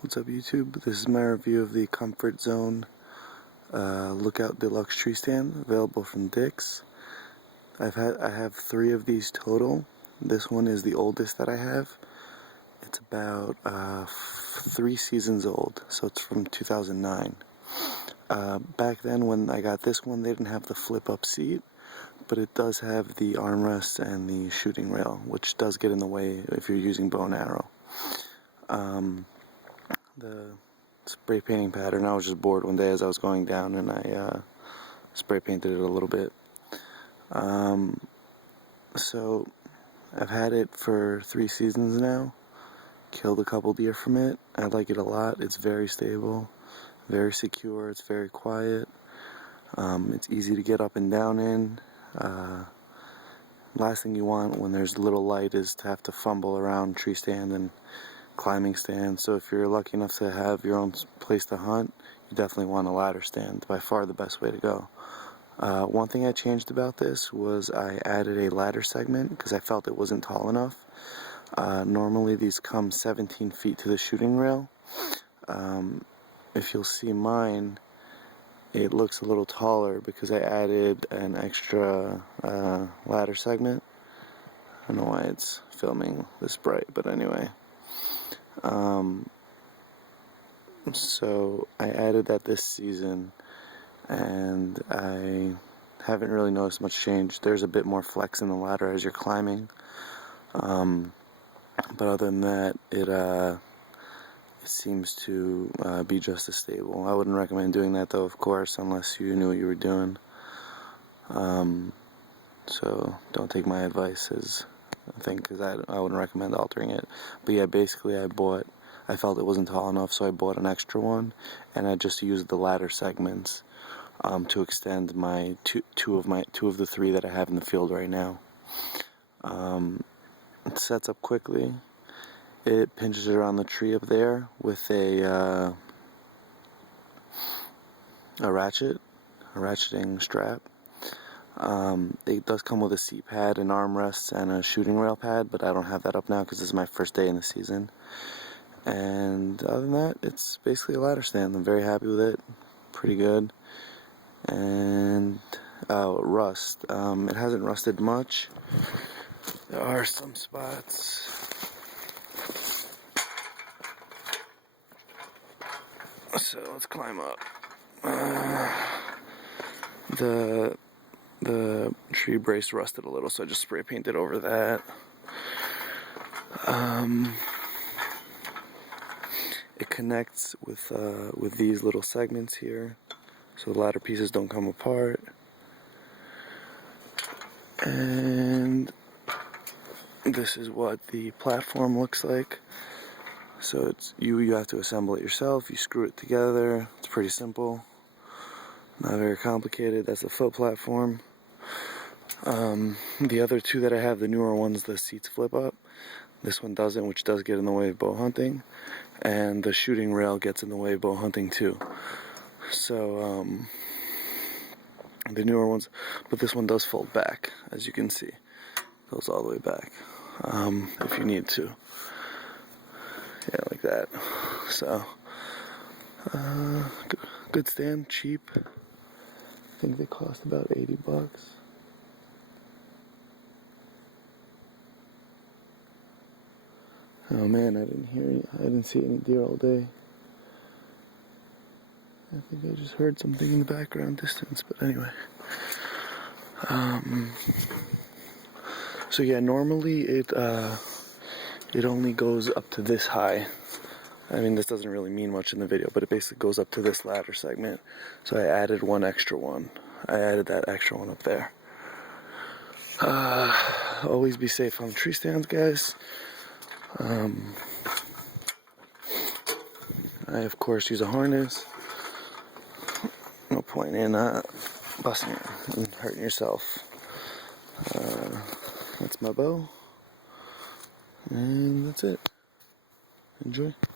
What's up YouTube? This is my review of the Comfort Zone Lookout Deluxe tree stand, available from Deluxe. I have 3 of these total. This one is the oldest that I have. It's about 3 seasons old, so it's from 2009. Back then when I got this one, they didn't have the flip up seat, but it does have the armrest and the shooting rail, which does get in the way if you're using bow and arrow. The spray painting pattern, I was just bored one day as I was going down, and I spray painted it a little bit. So I've had it for 3 seasons now. Killed a couple deer from it. I like it a lot. It's very stable, very secure. It's very quiet. It's easy to get up and down in. Last thing you want when there's little light is to have to fumble around tree stand and climbing stand. So if you're lucky enough to have your own place to hunt, you definitely want a ladder stand. By far the best way to go. One thing I changed about this was I added a ladder segment because I felt it wasn't tall enough. Normally these come 17 feet to the shooting rail. If you'll see mine, it looks a little taller because I added an extra ladder segment. I don't know why it's filming this bright, but anyway. So I added that this season, and I haven't really noticed much change. There's a bit more flex in the ladder as you're climbing, but other than that, it seems to be just as stable. I wouldn't recommend doing that though, of course, unless you knew what you were doing. So don't take my advice as a thing, because I wouldn't recommend altering it. But yeah, basically I felt it wasn't tall enough, so I bought an extra one, and I just used the ladder segments to extend my two of the 3 that I have in the field right now. It sets up quickly. It pinches around the tree up there with a ratcheting strap. It does come with a seat pad, an armrest, and a shooting rail pad, but I don't have that up now because this is my first day in the season. And other than that, it's basically a ladder stand. I'm very happy with it. Pretty good. And rust. It hasn't rusted much. There are some spots. So let's climb up. The tree brace rusted a little, so I just spray painted over that. It connects with these little segments here, so the ladder pieces don't come apart. And this is what the platform looks like. So it's you have to assemble it yourself. You screw it together. It's pretty simple, not very complicated. That's the foot platform. The other 2 that I have, the newer ones, the seats flip up. This one doesn't, which does get in the way of bow hunting, and the shooting rail gets in the way of bow hunting too. So the newer ones, but this one does fold back, as you can see. Goes all the way back, if you need to. Yeah, like that. So good stand, cheap. I think they cost about $80. Oh man, I didn't see any deer all day. I think I just heard something in the background distance, but anyway. So yeah, normally it only goes up to this high. I mean, this doesn't really mean much in the video, but it basically goes up to this ladder segment. So I added one extra one. I added that extra one up there. Always be safe on tree stands, guys. I of course use a harness. No point in busting it and hurting yourself. That's my bow, and that's it. Enjoy.